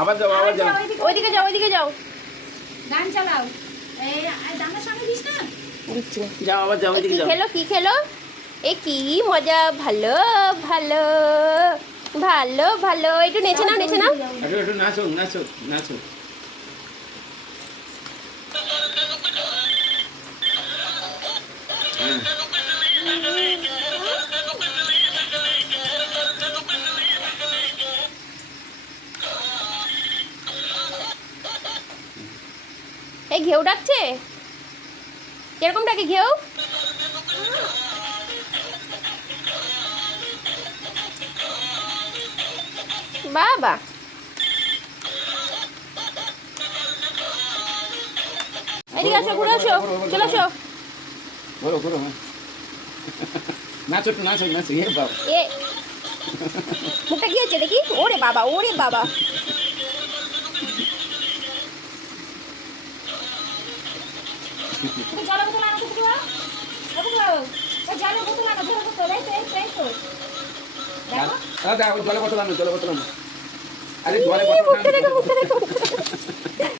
আবার যাও আবার যাও। ওইদিকে যাও ওইদিকে যাও। গান চালাও। এই দানার সঙ্গে দিস না। দিচ্ছি না। যাও আবার যাও এ ওইদিকে কি যাও। খেলো কি খেলো? এ কি মজা, ভালো ভালো ভালো ভালো। একটু নেচে নাও নেচে নাও। একটু একটু নাচো নাচো নাচো। হ্যাঁ। এই ঘেউ ডাকছে, কিরকম ডাকে ঘেউ? বাবা এদিকে আসো, ঘুরে আসো, চলে আসো। করো করো হ্যাঁ। নাচো একটু নাচো নাচো এ বাবা। এ মুখটা কি হচ্ছে দেখি? ওরে বাবা ওরে বাবা। জলের বোতল আনো তো পুরো। জলের বোতল আনো, জলের বোতল এই তো এই তো। দেখো। দাদা ওই জলে বোতল আনো জলে বোতল আনো। আরে ই, জলে বোতল মুখটা দেখো আনো। মুখটা দেখো মুখটা দেখো।